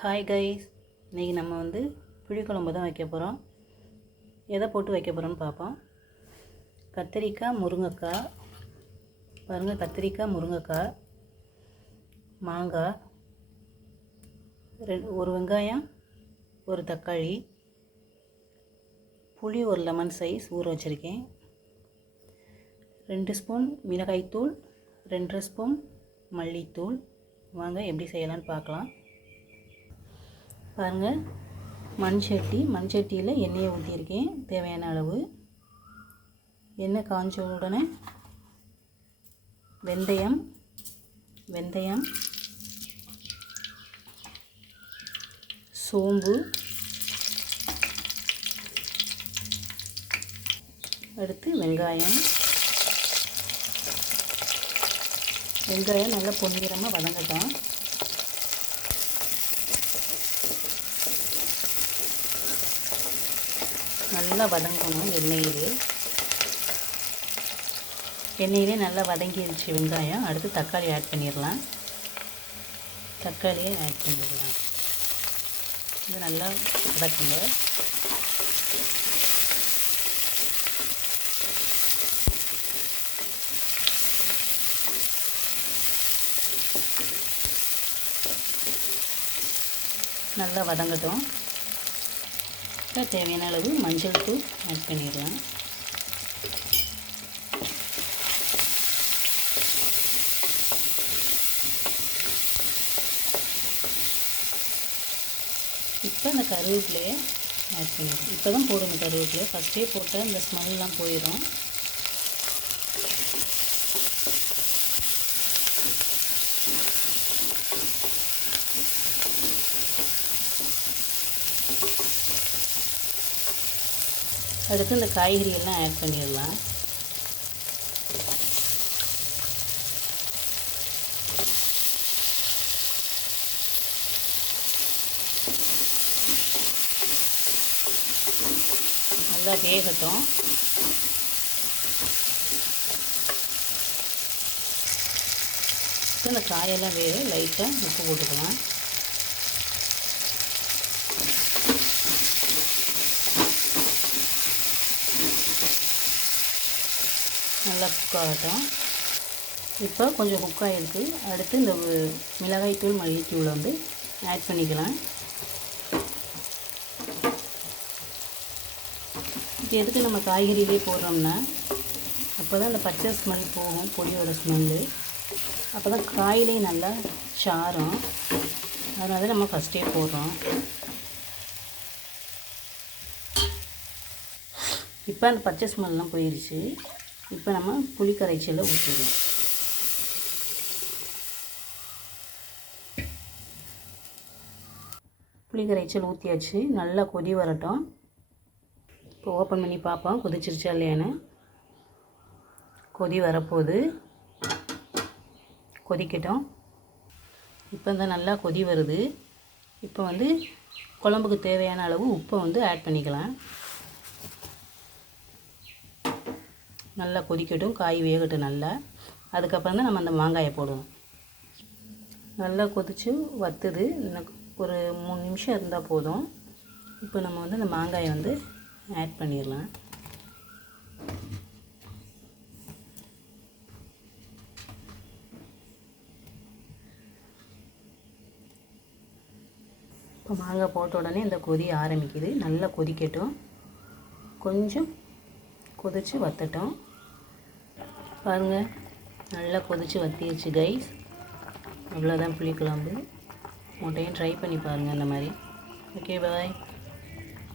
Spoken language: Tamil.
ஹாய் கைஸ், இன்றைக்கி நம்ம புளிக்குழம்பு தான் வைக்க போகிறோம். எதை போட்டு வைக்க போகிறோம்னு பார்ப்போம். கத்திரிக்காய், முருங்கைக்காய் பாருங்கள். கத்திரிக்காய், முருங்கைக்காய், மாங்காய், ஒரு வெங்காயம், ஒரு தக்காளி, புளி ஒரு லெமன் சைஸ் ஊற வச்சுருக்கேன், 2 ஸ்பூன் மிளகாய்த்தூள், 2 ஸ்பூன் மல்லித்தூள். வாங்க எப்படி செய்யலான்னு பார்க்கலாம். பாருங்கள், மண் சட்டியில் எண்ணெயை ஊற்றியிருக்கேன் தேவையான அளவு. எண்ணெய் காஞ்ச உடனே வெந்தயம், சோம்பு, அடுத்து வெங்காயம் நல்லா பொன்னிறமாக வதங்கட்டும். நல்லா வதங்கணும். எண்ணெயிலே நல்லா வதங்கிடுச்சு வெங்காயம். அடுத்து தக்காளி ஆட் பண்ணிடலாம். இது நல்லா வதக்குங்க. நல்லா வதங்கட்டும். தேவையான அளவு மஞ்சள் தூள் ஆட் பண்ணிடலாம். இப்போ அந்த கருவேப்பிலையை ஆட் பண்ணிடுறோம். இப்போ தான் போடணும் கருவேப்பிலையை. ஃபஸ்ட்டே போட்டால் இந்த ஸ்மெல்லாம் போயிடும். அடுத்து இந்த காய்கறி எல்லாம் ஆட் பண்ணிடலாம். நல்லா வேகட்டும். இந்த காயெல்லாம் வேக லைட்டாக உப்பு போட்டுக்கலாம். நல்லா குக்காகட்டும். இப்போ கொஞ்சம் குக்காகிருக்கு. அடுத்து இந்த மிளகாய்த்தூள், மல்லித்தூளை ஆட் பண்ணிக்கலாம். இப்போ எதுக்கு நம்ம காய்கறியிலே போடுறோம்னா, அப்போ தான் அந்த பச்சை ஸ்மெல் போகும், பொடியோட ஸ்மெல்லு. அப்போ தான் காயிலே நல்லா சாரும். அதனால நம்ம ஃபஸ்ட்டே போடுறோம். இப்போ அந்த பச்சை ஸ்மெல்லாம் போயிடுச்சு. இப்போ நம்ம புளி கரைச்சலை ஊற்றிடுவோம். புளி கரைச்சல் ஊற்றியாச்சு. நல்லா கொதி வரட்டும். இப்போ ஓப்பன் பண்ணி பார்ப்போம் கொதிச்சிருச்சா இல்லையான்னு. கொதி வரப்போகுது. கொதிக்கட்டும். இப்போ நல்லா கொதி வருது. இப்போ குழம்புக்கு தேவையான அளவு உப்பை ஆட் பண்ணிக்கலாம். நல்லா கொதிக்கட்டும், காய் வேகட்டும் நல்லா. அதுக்கப்புறம் தான் நம்ம அந்த மாங்காயை போடுவோம். நல்லா கொதித்து வற்றுது. இன்னும் ஒரு 3 நிமிஷம் இருந்தால் போதும். இப்போ நம்ம அந்த மாங்காயை ஆட் பண்ணிடலாம். இப்போ மாங்காய் போட்ட உடனே இந்த கொதி ஆரம்பிக்குது. நல்லா கொதிக்கட்டும். கொஞ்சம் கொதித்து வற்றட்டும். பாருங்கள், நல்லா கொதித்து வற்றிடுச்சு கைஸ். அவ்வளோதான் புளிக்குழம்பு. உங்கள்கிட்டையும் ட்ரை பண்ணி பாருங்கள் அந்த மாதிரி. ஓகே, பாய்.